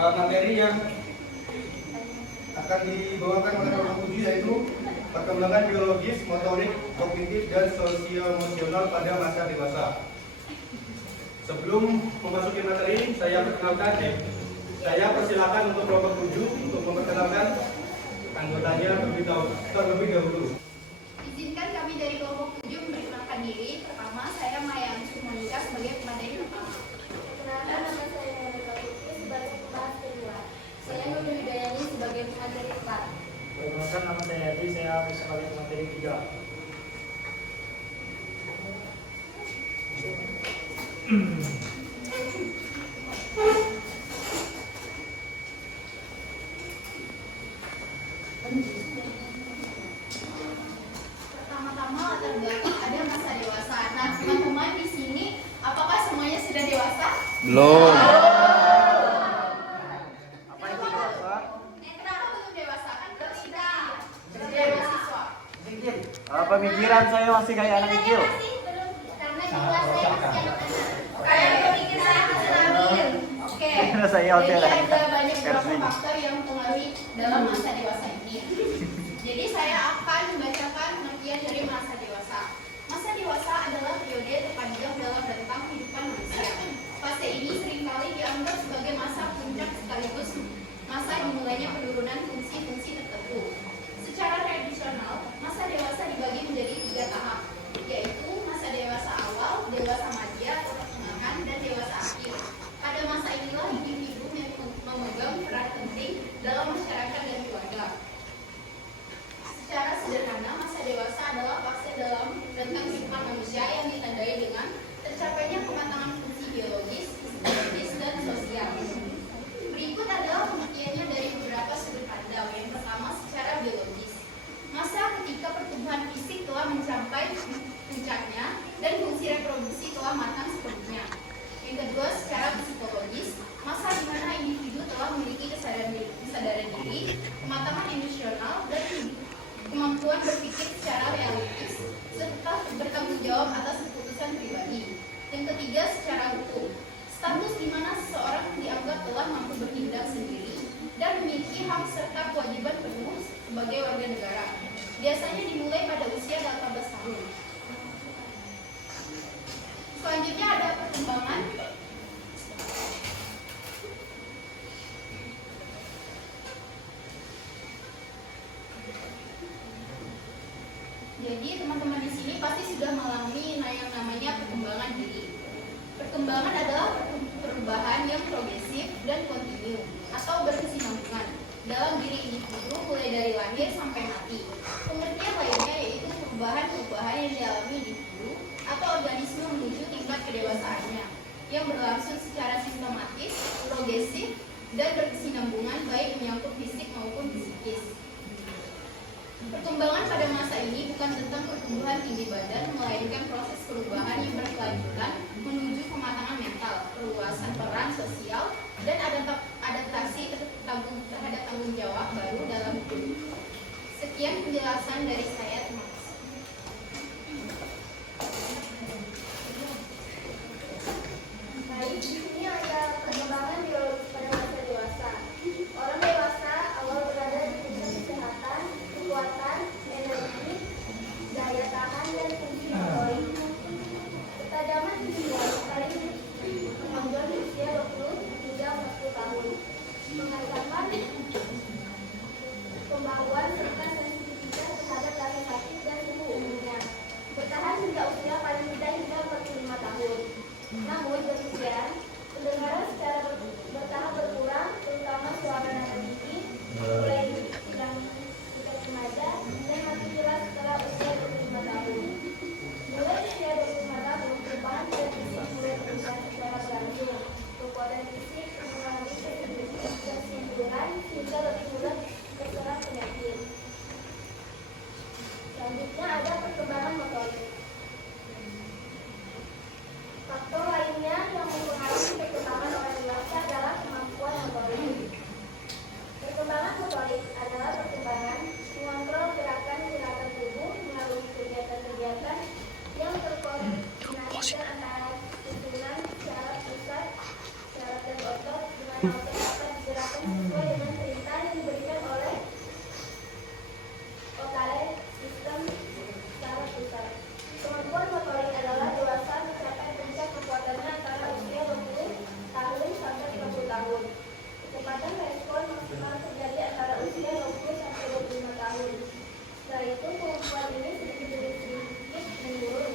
materi yang akan dibawakan oleh kelompok 7 yaitu perkembangan biologis, motorik, kognitif, dan sosio-emosional pada masa dewasa. Sebelum memasuki materi, saya persilakan untuk kelompok 7 untuk memperkenalkan anggotanya terlebih dahulu. Izinkan kami dari kelompok 7 memperkenalkan diri. Pertama, saya Maya Monika sebagai pemateri pertama. Perkenalkan, nama saya Monika Putri sebagai pembahas kedua. Saya Nurul Hidayani sebagai pemateri 4. Perkenalkan, nama saya Hadi, saya sebagai pemateri 3. Pertama-tama latar belakang ada masa dewasa. Nah, teman-teman di sini, apakah semuanya sudah dewasa? Belum. Apa itu dewasa? Kenapa belum dewasa? Kan tidak. Sudah mahasiswa. Pemikiran saya masih kayak anak kecil. Karena jiwa saya masih anak-anak. Kayak berpikir saya masih labil. Oke. Saya oke Jadi lah. ada banyak beberapa Versi. faktor yang mempengaruhi dalam masa dewasa ini. Jadi saya akan membacakan pengertian dari masa dewasa. Masa dewasa adalah periode terpanjang dalam rentang kehidupan manusia. Fase ini seringkali dianggap sebagai masa puncak sekaligus masa dimulainya penurunan fungsi-fungsi tertentu. Secara tradisional, masa dewasa dibagi menjadi 3 tahap, yaitu masa dewasa awal, dewasa madya atau pertengahan, dan dewasa akhir. Pada masa inilah individu memegang peran penting dalam masyarakat dan keluarga. Secara sederhana, masa dewasa adalah fase dalam rentang kehidupan manusia yang ditandai dengan tercapainya kematangan fungsi biologis, psikologis, dan sosial. Berikut adalah pengertiannya dari beberapa sudut pandang. Yang pertama, secara biologis. Masa ketika pertumbuhan fisik telah mencapai puncaknya dan fungsi reproduksi telah matang sepenuhnya. Yang kedua, secara psikologis. Masa di mana individu telah memiliki kesadaran diri, kematangan emosional, dan kemampuan berpikir secara realistis serta bertanggung jawab atas keputusan pribadi. Yang ketiga, secara hukum. Status di mana seseorang dianggap telah mampu bertindak sendiri dan memiliki hak serta kewajiban penuh sebagai warga negara. Biasanya dimulai pada usia 18 tahun. Selanjutnya ada perkembangan. Jadi teman-teman di sini pasti sudah mengalami yang namanya perkembangan diri. Perkembangan adalah perubahan yang progresif dan kontinu atau berkesinambungan dalam diri individu mulai dari lahir sampai mati. Pengertian lainnya yaitu perubahan-perubahan yang dialami individu atau organisme menuju tingkat kedewasaannya yang berlangsung secara sistematis, progresif, dan berkesinambungan baik menyangkut fisik maupun psikis. Perkembangan pada masa ini bukan tentang pertumbuhan tinggi badan, melainkan proses perubahan yang berkelanjutan menuju kematangan mental, perluasan peran sosial, dan adaptasi terhadap tanggung jawab baru dalam hidup. Sekian penjelasan dari saya, terima kasih. Baik, di sini ada perkembangan biologis pada masa dewasa. Orang dewasa awal berada di puncak kesehatan, kekuatan, energi, daya tahan, dan fungsi motorik. Ketajaman dimulai paling menonjol di usia 20 hingga 40 tahun. Mengancamkan pembahuan serta sensitivitas terhadap laki hati dan tubuh umumnya. Bertahan hingga usia paling tidak hingga 45 tahun. Namun demikian, pendengaran secara bertahap berkurang, terutama suara nada tinggi, mulai tingkat remaja, dan mati jelas setelah usia 25 tahun. Mulai usia 25 tahun, perubahan pada fisik mulai terlihat secara berlangsung. Kekuatan fisik mengalami kesimpulan hingga lebih mudah terserang penyakit. Selanjutnya ada perkembangan motorik. Faktor lainnya yang mempengaruhi perkembangan orang dewasa adalah kemampuan motorik. Perkembangan motorik adalah perkembangan mengontrol gerakan-gerakan tubuh melalui kegiatan-kegiatan yang terkoordinasikan antara susunan, syaraf pusat, syaraf dan otot, di mana otot dapat digerakkan tahun. Kecepatan respon maksimal terjadi antara usia 20 sampai 25 tahun. Setelah itu kemampuan ini sedikit menurun.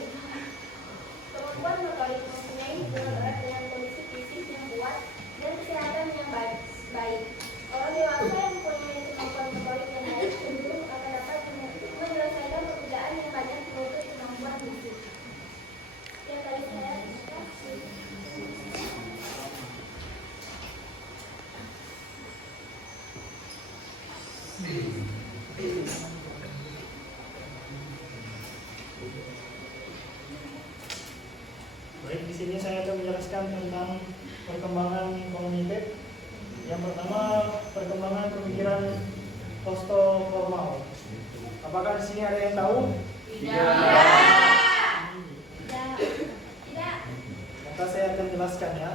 Kemampuan motorik mempunyai hubungan erat dengan kondisi fisik yang kuat dan kesehatan yang baik. Orang dewasa yang mempunyai kemampuan motorik yang baik cenderung akan dapat menyelesaikan pekerjaan yang banyak menuntut kemampuan fisik. Yang tadi saya kasih. Baik, di sini saya akan menjelaskan tentang perkembangan kognitif. Yang pertama, perkembangan pemikiran post-formal. Apakah di sini ada yang tahu? Tidak. Tidak. Maka saya akan jelaskan ya.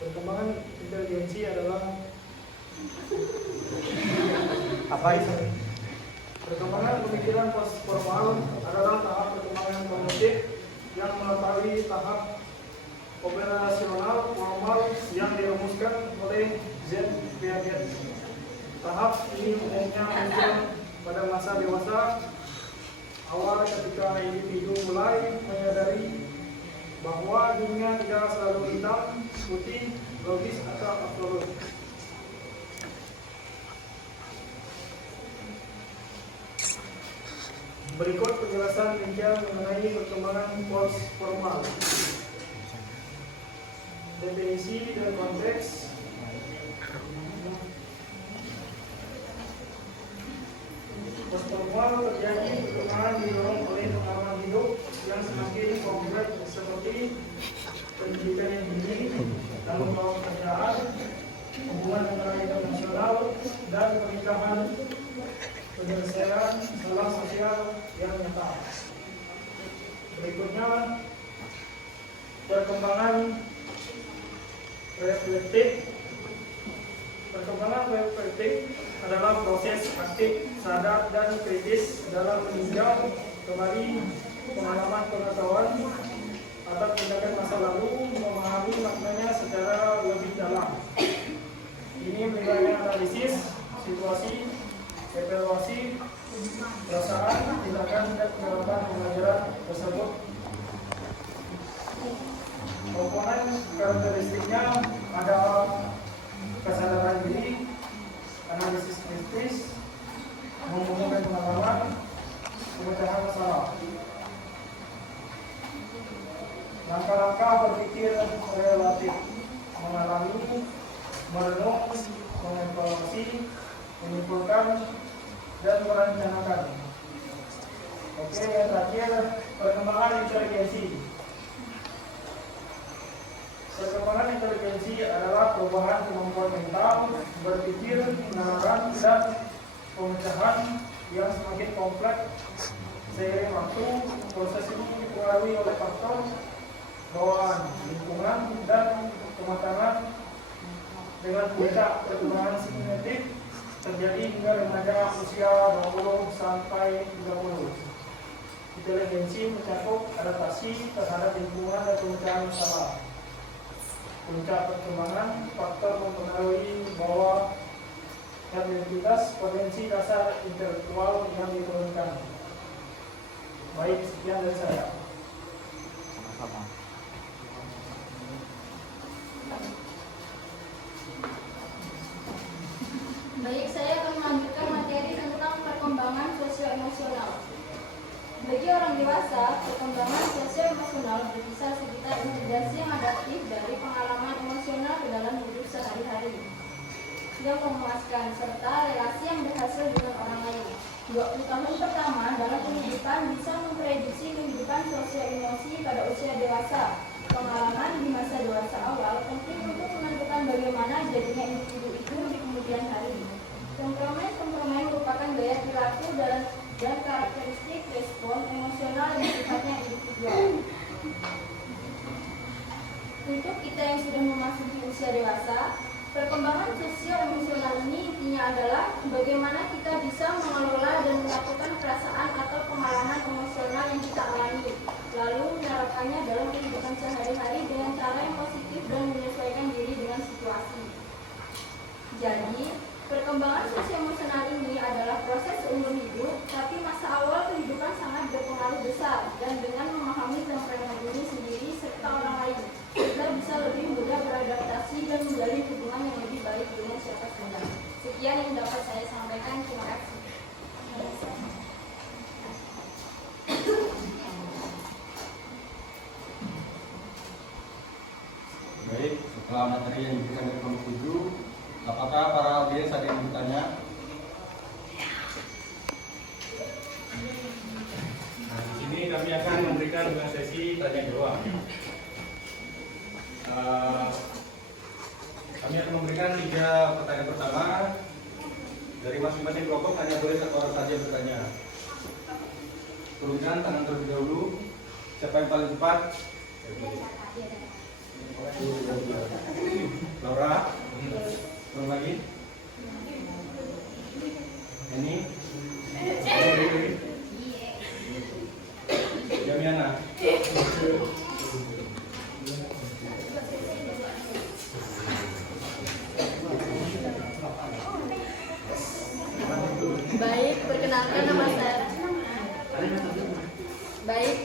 Perkembangan inteligensi adalah apa itu? Perkembangan pemikiran post-formal adalah tahap perkembangan kognitif yang melampaui tahap operasional formal yang dirumuskan oleh Z. Piaget. Tahap ini umumnya muncul pada masa dewasa awal ketika individu mulai menyadari bahwa dunia tidak selalu hitam, putih, logis atau absolut. Berikut penjelasan rincian mengenai perkembangan post-formal. Definisi dan konteks. Post-formal terjadi perkembangan didorong oleh pengalaman hidup yang semakin kompleks seperti pendidikan yang tinggi, tanggung jawab pekerjaan, hubungan antara internasional, dan pernikahan, penyelesaian masalah sosial yang nyata. Berikutnya, perkembangan reflektif. Perkembangan reflektif adalah proses aktif, sadar, dan kritis dalam meninjau kembali pengalaman pengetahuan atau tindakan masa lalu, memahami maknanya secara lebih dalam. Ini melibatkan analisis situasi, evaluasi, perasaan, tindakan, dan penerapan pembelajaran tersebut. Komponen karakteristiknya ada kesadaran diri, analisis kritis, mengumpulkan pengalaman, pemecahan masalah. Langkah-langkah berpikir relatif, mengalami, merenung, mengevaluasi, menyimpulkan, dan merencanakan. Oke, yang terakhir, perkembangan inteligensi. Perkembangan inteligensi adalah perubahan kemampuan mental, berpikir, menerapkan, dan pemecahan yang semakin kompleks seiring waktu. Proses ini dipengaruhi oleh faktor bawaan lingkungan dan kematangan, dengan puncak perkembangan signifikan terjadi hingga remaja usia 20 sampai 30. Inteligensi mencakup adaptasi terhadap lingkungan dan pemecahan masalah. Puncak perkembangan faktor mempengaruhi bahwa identitas potensi dasar intelektual yang diturunkan. Baik, sekian dari saya. Baik, saya akan melanjutkan materi tentang perkembangan sosio-emosional. Bagi orang dewasa, perkembangan sosio-emosional berkisar sekitar integrasi yang adaptif dari pengalaman emosional ke dalam hidup sehari-hari yang memuaskan, serta relasi yang berhasil dengan orang lain. 20 tahun pertama dalam kehidupan bisa memprediksi kehidupan sosio-emosi pada usia dewasa. Pengalaman di masa dewasa awal penting untuk menentukan bagaimana jadinya individu itu di kemudian hari. Temperament merupakan gaya perilaku dan karakteristik respon emosional yang sifatnya individual. Untuk kita yang sudah memasuki usia dewasa, perkembangan sosio-emosional ini adalah bagaimana kita bisa mengelola dan melakukan perasaan atau kemarahan emosional yang kita alami, lalu menerapkannya dalam kehidupan sehari-hari dengan cara yang positif dan menyesuaikan diri dengan situasi. Jadi, perkembangan sosio-emosional ini adalah proses seumur hidup, tapi masa awal kehidupan sangat berpengaruh besar, dan dengan memahami temperament ini sendiri serta orang lain, kita bisa lebih mudah beradaptasi dan menjalin hubungan yang lebih baik dengan siapa saja. Sekian yang dapat saya sampaikan. Terima kasih. Baik, setelah materi yang diberikan dari kelompok 7, apakah para audiens ada yang bertanya? Nah, di sini kami akan memberikan sesi tanya jawab. Kami akan memberikan 3 pertanyaan pertama. Dari masing-masing kelompok hanya boleh 1 orang saja bertanya. Turunkan tangan terlebih dahulu. Siapa yang paling cepat? Laura. Turun lagi. Ini. Jamiana.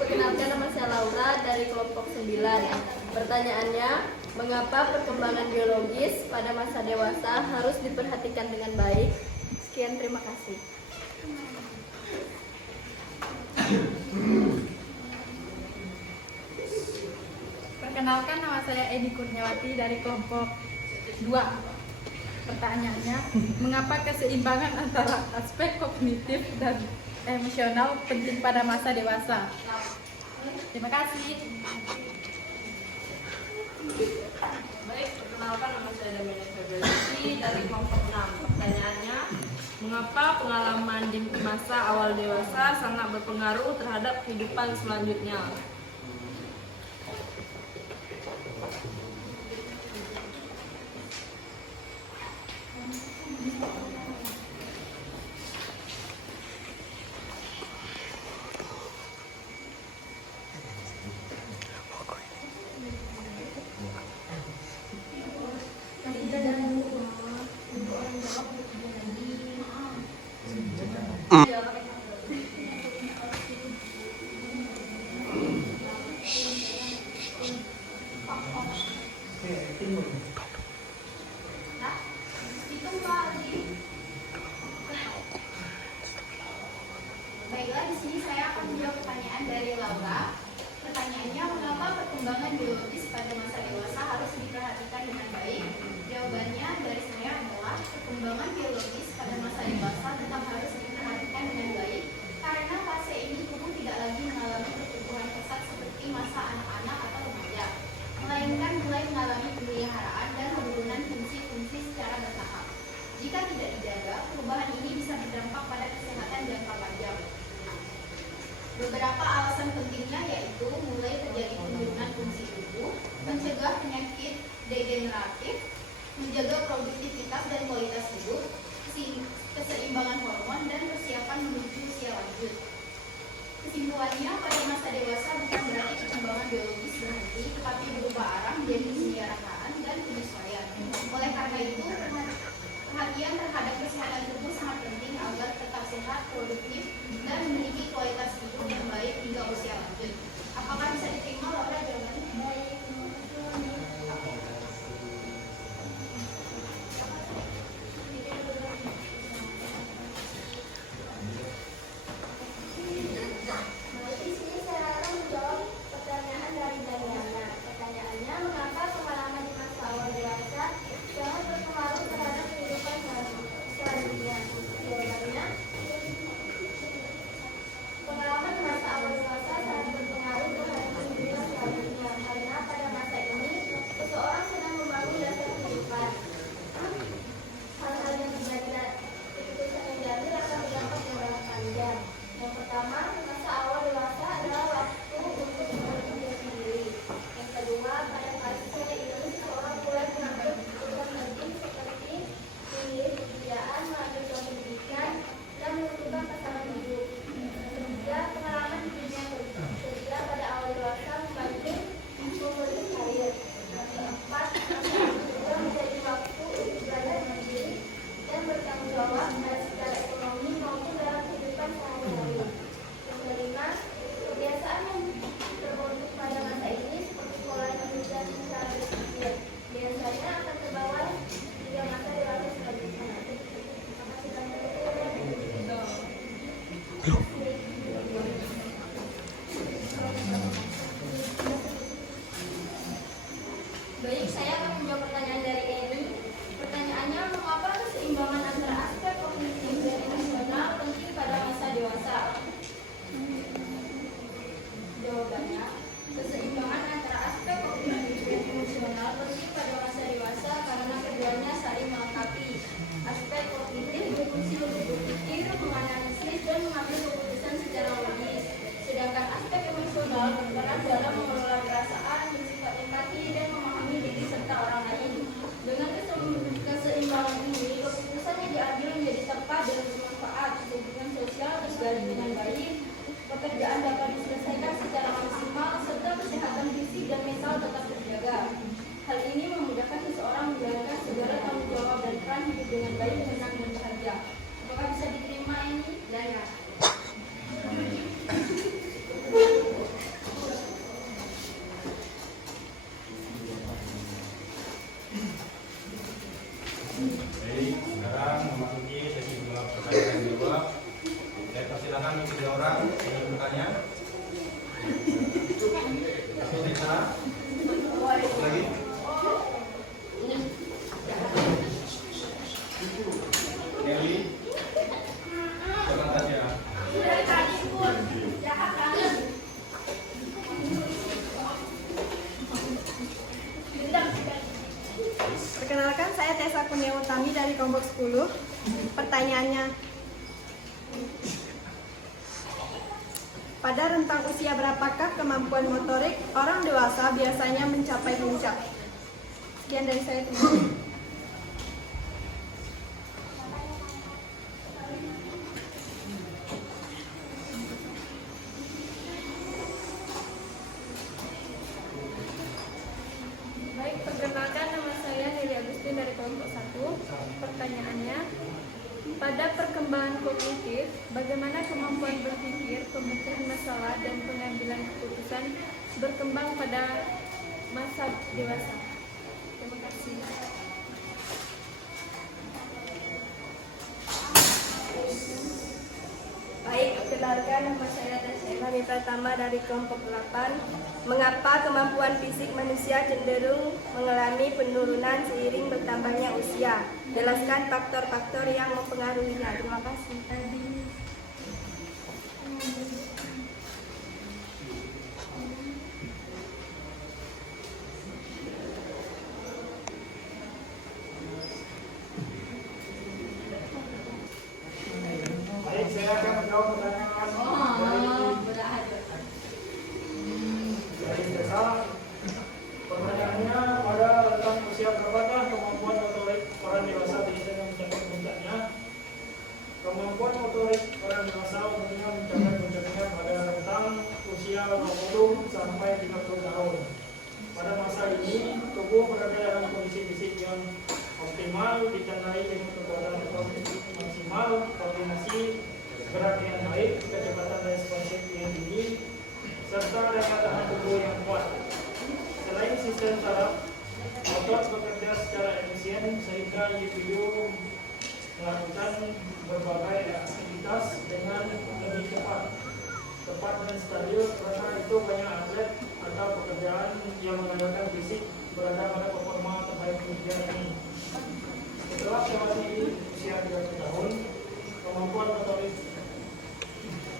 Perkenalkan nama saya Laura dari kelompok 9. Pertanyaannya, mengapa perkembangan biologis pada masa dewasa harus diperhatikan dengan baik? Sekian, terima kasih. Perkenalkan, nama saya Edi Kurniawati dari kelompok 2. Pertanyaannya, mengapa keseimbangan antara aspek kognitif dan emosional penting pada masa dewasa? Terima kasih. Baik, perkenalkan nama saya Damiana Febrilisi dari kelompok 6. Pertanyaannya, mengapa pengalaman di masa awal dewasa sangat berpengaruh terhadap kehidupan selanjutnya? Baiklah, di sini saya akan menjawab pertanyaan dari Laura. Pertanyaannya, mengapa perkembangan biologis pada masa dewasa harus diperhatikan dengan baik? Jawabannya dari saya adalah perkembangan biologis pada masa dewasa tetap harus diperhatikan dengan baik karena fase ini tubuh tidak lagi mengalami pertumbuhan pesat seperti masa anak-anak atau remaja, melainkan mulai mengalami pemeliharaan dan penurunan fungsi-fungsi secara bertahap. Jika tidak dijaga, perubahan ini bisa berdampak pada kesehatan jangka panjang. Beberapa alasan pentingnya yaitu mulai terjadi penurunan fungsi tubuh, mencegah penyakit degeneratif, menjaga produktivitas dan kualitas hidup, keseimbangan hormon, dan persiapan menuju usia lanjut. Kesimpulannya, pada masa dewasa bukan berarti perkembangan biologis berhenti, tetapi berubah arah menjadi keseimbangan dan penyesuaian. Oleh karena itu, perhatian terhadap kesehatan tubuh sangat penting agar tetap sehat, produktif, dan memiliki kualitas hidup yang baik hingga usia lanjut. Apakah bisa diterima, Laura, jawabannya? Baik. Di sini saya akan menjawab pertanyaan dari Daniana. Pertanyaannya, mengapa pengalaman di masa awal dewasa sangat berpengaruh terhadap kehidupan selanjutnya? Jawabannya, pengalaman di masa awal dewasa sangat berpengaruh terhadap kehidupan selanjutnya karena pada masa ini seseorang sedang membangun dasar kehidupan. Hal-hal yang terjadi keputusan yang diambil akan berdampak jangka panjang. Yang pertama, masa awal dewasa adalah waktu untuk membangun diri sendiri. Yang kedua, pada fase ini seseorang mulai mengambil keputusan penting seperti memilih pekerjaan, Baik, saya akan menjawab pertanyaan dari Eni. Pertanyaannya, mengapa keseimbangan antara aspek kognitif dan emosional penting pada masa dewasa? Jawabannya, keseimbangan antara aspek kognitif dan emosional penting pada masa dewasa karena keduanya saling melengkapi. Aspek kognitif berfungsi untuk berpikir, menganalisis, dan mengambil keputusan secara logis. Sedangkan aspek emosional berperan dalam mengelola perasaan, bersifat empati, dan memahami diri serta orang lain. Dengan keseimbangan ini, keputusan yang diambil menjadi tepat dan bermanfaat, hubungan sosial terjalin dengan baik, pekerjaan dapat diselesaikan secara maksimal, serta kesehatan fisik dan mental tetap terjaga. Hal ini memudahkan seseorang menjalankan segala tanggung jawab dan peran hidup dengan baik, tenang, dan bahagia. Apakah bisa diterima ini? Ya. Baik, sekarang memasuki sesi dua pertanyaan dan jawab. Saya persilakan tiga orang yang ingin bertanya. Satu Rita. Lagi. Nelly. Jangan Tasya. Perkenalkan, saya Tessa Kurniawati dari kelompok 10. Pertanyaannya, pada rentang usia berapakah kemampuan motorik orang dewasa biasanya mencapai puncak? Sekian dari saya. Terima kasih. Baik, perkenalkan nama saya Nelly Agustin dari kelompok 1. Pertanyaannya, pada perkembangan kognitif, bagaimana kemampuan berpikir, pemecahan masalah, dan pengambilan keputusan berkembang pada masa dewasa? Terima kasih. Baik, perkenalkan nama saya Tasya Pratama dari kelompok 8. Mengapa kemampuan fisik manusia cenderung mengalami penurunan seiring bertambahnya usia? Jelaskan faktor-faktor yang mempengaruhinya. Terima kasih. Baik, saya akan menjawab pertanyaan dari Desa. Pertanyaannya, pada rentang usia berapakah kemampuan motorik orang dewasa biasanya mencapai puncaknya? Kemampuan motorik orang dewasa umumnya mencapai puncaknya pada rentang usia 20 sampai 30 tahun. Pada masa ini, tubuh berada dalam kondisi fisik yang optimal, ditandai dengan kekuatan kognitif maksimal, koordinasi gerak yang baik, kecepatan responsif yang tinggi, serta daya tahan tubuh yang kuat. Selain sistem saraf, otot bekerja secara efisien sehingga individu melakukan berbagai aktivitas dengan lebih tepat dan stabil. Karena itu banyak atlet atau pekerjaan yang mengandalkan fisik berada pada performa terbaik dunia ini. Setelah memasuki usia 30 tahun, kemampuan motorik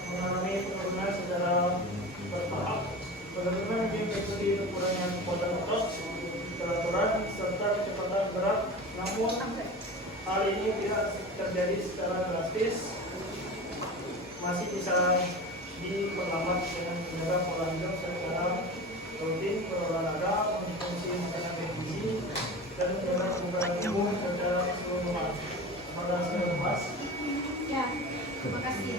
mengalami penurunan secara bertahap. Penurunan yang meliputi kekurangan kekuatan otot, kelaturan, serta kecepatan gerak. Namun, hal ini tidak terjadi secara drastis, masih bisa diperlambat dengan menjaga pola hidup secara rutin, berolahraga, mengkonsumsi makanan bergizi, dan menjaga kebugaran tubuh secara keseluruhan. Terima kasih, Mas. Ya, terima kasih.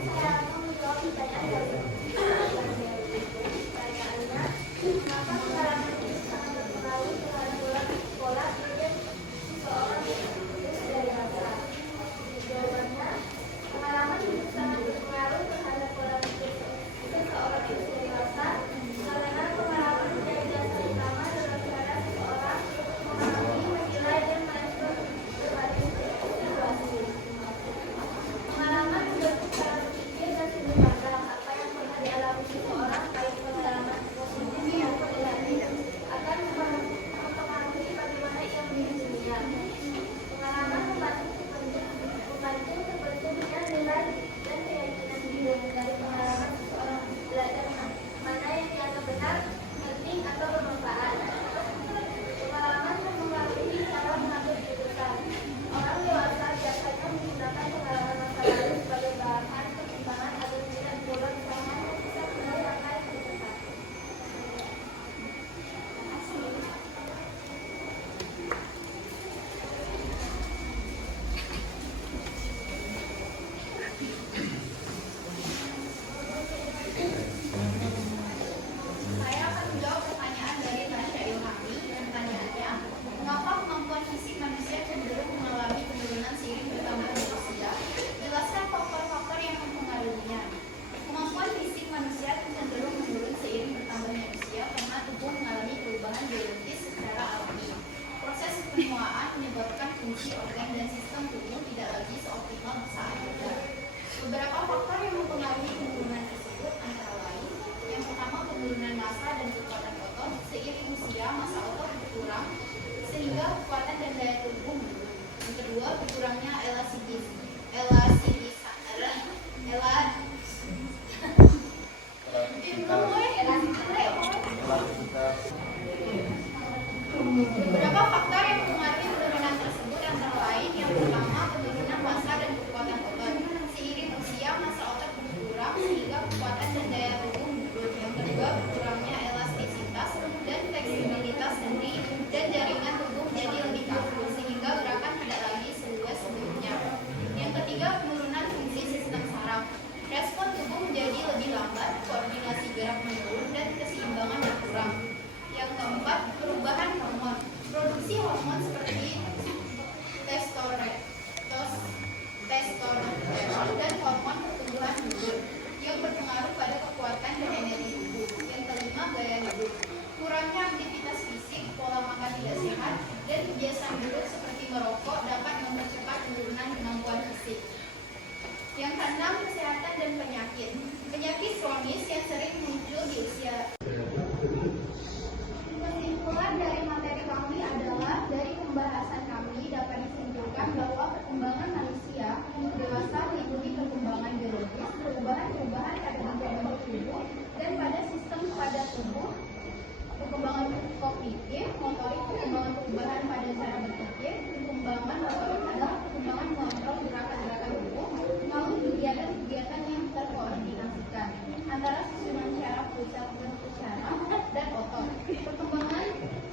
Saya akan menjawab pertanyaan dari pertanyaannya, mengapa pengalaman ini sangat berpengaruh terhadap pola pikir seseorang dari dewasa? Jawabannya, pengalaman hidup sangat berpengaruh terhadap pola pikir seseorang dari dewasa karena pengalaman menjadi dasar utama dalam cara seseorang fungsi organ dan sistem tubuh tidak lagi seoptimal saat muda. Beberapa faktor yang mempengaruhi penurunan tersebut antara lain: yang pertama, penurunan massa dan kekuatan otot. Seiring usia, massa otot berkurang sehingga kekuatan dan daya tubuh menurun. Yang kedua, berkurangnya Beberapa faktor yang mempengaruhi penurunan tersebut antara lain: yang pertama, penurunan massa dan kekuatan otot. Seiring usia, massa otot berkurang sehingga kekuatan dan daya tubuh menurun. Yang kedua, berkurangnya elastisitas dan fleksibilitas sendi dan jaringan tubuh menjadi lebih kaku sehingga gerakan tidak lagi seluas sebelumnya. Yang ketiga, penurunan fungsi sistem saraf. Respon tubuh menjadi lebih lambat, koordinasi gerak menurun, dan keseimbangan berkurang. Yang keempat, perubahan hormon. Produksi hormon seperti testosteron dan hormon pertumbuhan menurun yang berpengaruh pada kekuatan dan energi tubuh. Yang kelima, gaya hidup. Kurangnya aktivitas fisik, pola makan tidak sehat, dan kebiasaan buruk seperti merokok dapat mempercepat penurunan kemampuan fisik. Yang keenam, kesehatan dan penyakit. Penyakit kronis yang sering muncul di usia. Kesimpulan dari materi kami adalah, dari pembahasan kami dapat disimpulkan bahwa perkembangan manusia menuju dewasa meliputi perkembangan biologis, perubahan-perubahan pada bentuk tubuh dan pada sistem pada tubuh, perkembangan kognitif, motorik, perkembangan perubahan pada cara berpikir, perkembangan motorik adalah perkembangan mengontrol gerakan-gerakan tubuh, melalui kegiatan-kegiatan yang terkoordinasikan antara susunan syaraf, pusat, syaraf, dan otot. Perkembangan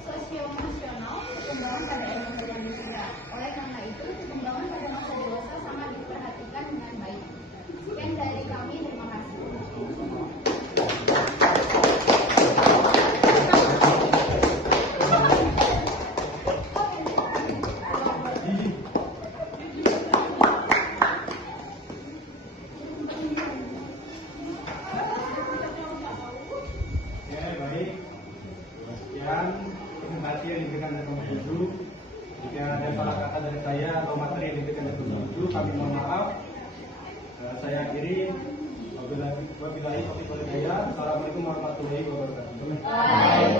sosio-emosional, perkembangan pada emosi manusia. Oleh karena itu, perkembangan pada masa dewasa sangat diperhatikan dengan baik. Sekian dari kami, terima kasih. Presentasi yang diberikan oleh Kelompok 7. Jika ada salah kata dari saya atau materi yang diberikan oleh Kelompok 7, kami mohon maaf. Saya akhiri. Wabillahi taufiq wal hidayah. Assalamualaikum warahmatullahi wabarakatuh.